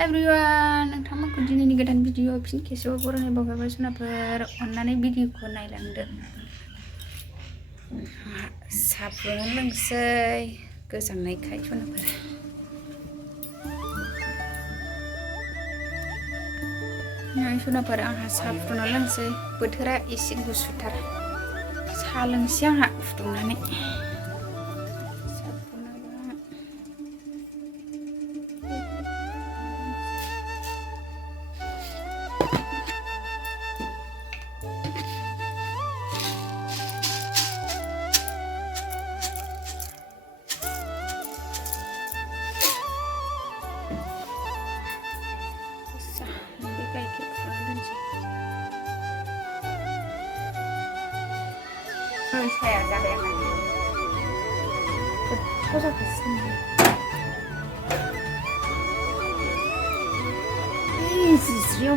Hi everyone, nोंथांमोनखौ दिनैनि गोदान video फिन खेबसेबाव बरायनाय बावहरबाय जुनारफोर अननानै भिडिअखौ नायलांदो। साहा फुदुंनानै लोंसै गोजांनायखाय जुनारफोर आंहा साहा फुदुंनानै लोंसै बोथोरा एसे गुसुथार साहा लोंसै आंहा फुदुंनानै साया जाबाय आंना गोथाव जाखासिगोन जिस्रियाव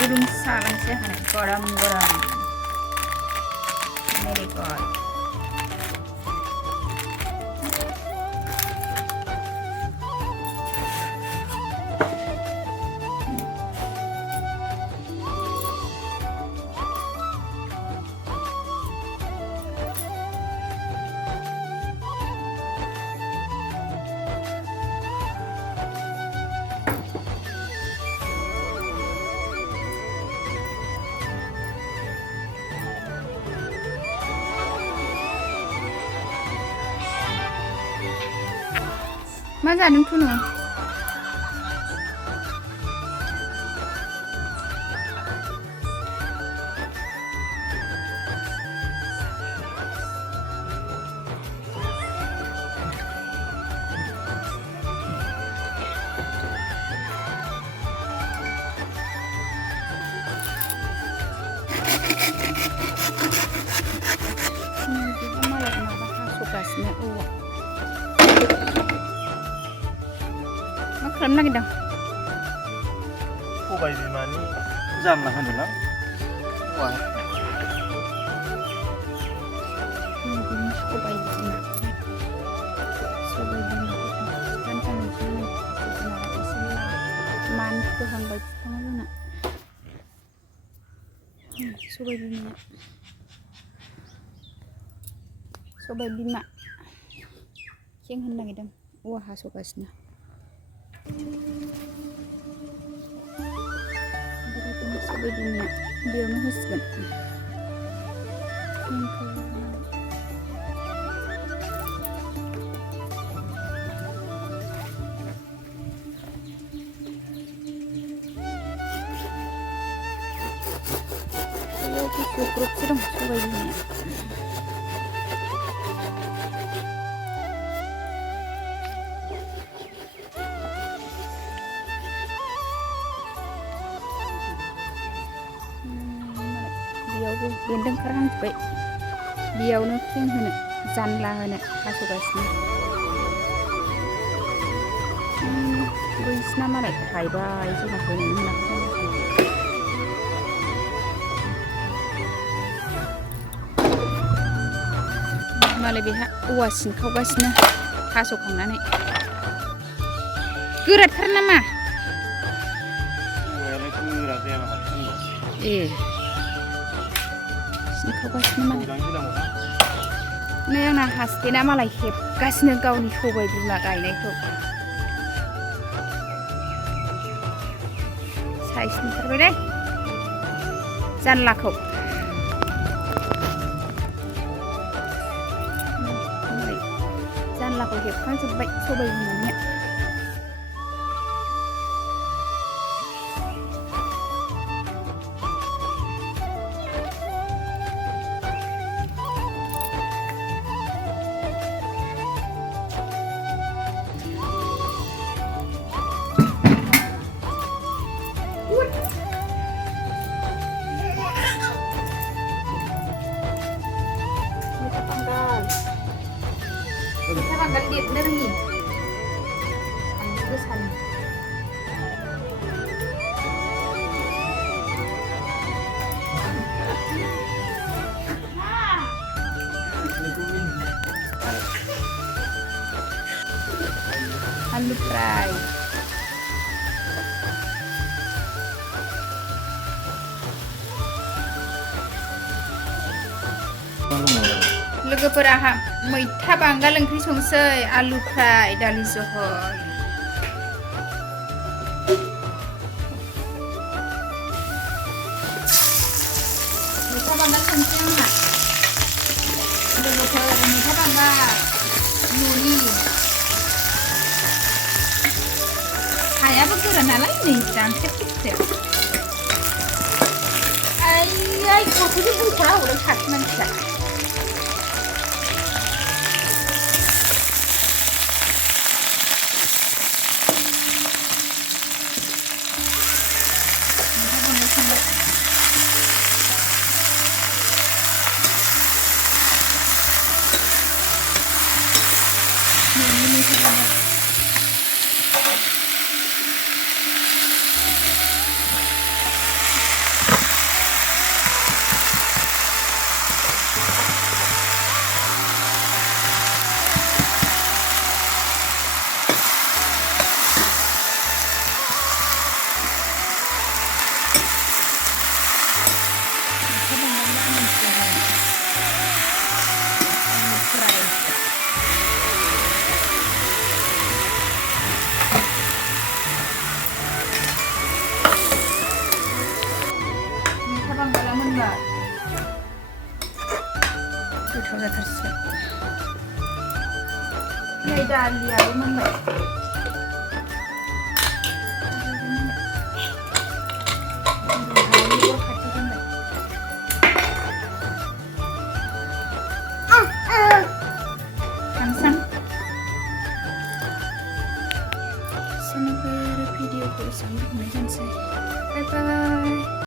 गुदुं साहा लोंसै गरम मेरे गॉड मा जादों थुनु खालामनो नागिरदों सबाय बिमानि जानना होनोलां सबाय बिमा खें होनो नागिरदों औवा हास'गासिनो सबाय बिमाया बेयावनो होसिगोन ग्रुप-ग्रुपसो दं सबाय बिमाया बेयावबो बेन्दों ओंखारहांजोब्बाय बेयावनो खें होनो जानला होनो हास'गासिनो बैसिना मालाय थायबाय जोंहा होनो मालाय बेहा औवा सिनखावगासिनो हास'खांनानै गोराथार नामा ए सिनखावगासिनो मालाय नै आंना हासबेन्डआ मालाय हेबगासिनो गावनि सबाय बिमा गायनायखौ साइज ओंखारबाय दे जानलाखौ जानलाखौ हेबखांजोब्बाय सबाय बिमानिया मैथा बांगाल देरनो रोङि आलु गोसानि आलु फ्राय लोगोफोरा मैथा बांगाल ओंख्रि संसै आलु फ्राय दालि जहल मैथा बांगाल संसै आंहा लोगोफोर मैथा बांगाल न'नि हायाबो गोरा नालाय नै दानख्रेब आइ गथ'जों बुंख'ना हरदों सासे मानसिया गोथाव जाथारसिगोन नै दालियाबो मोनबाय भिडिअखौ एसेबां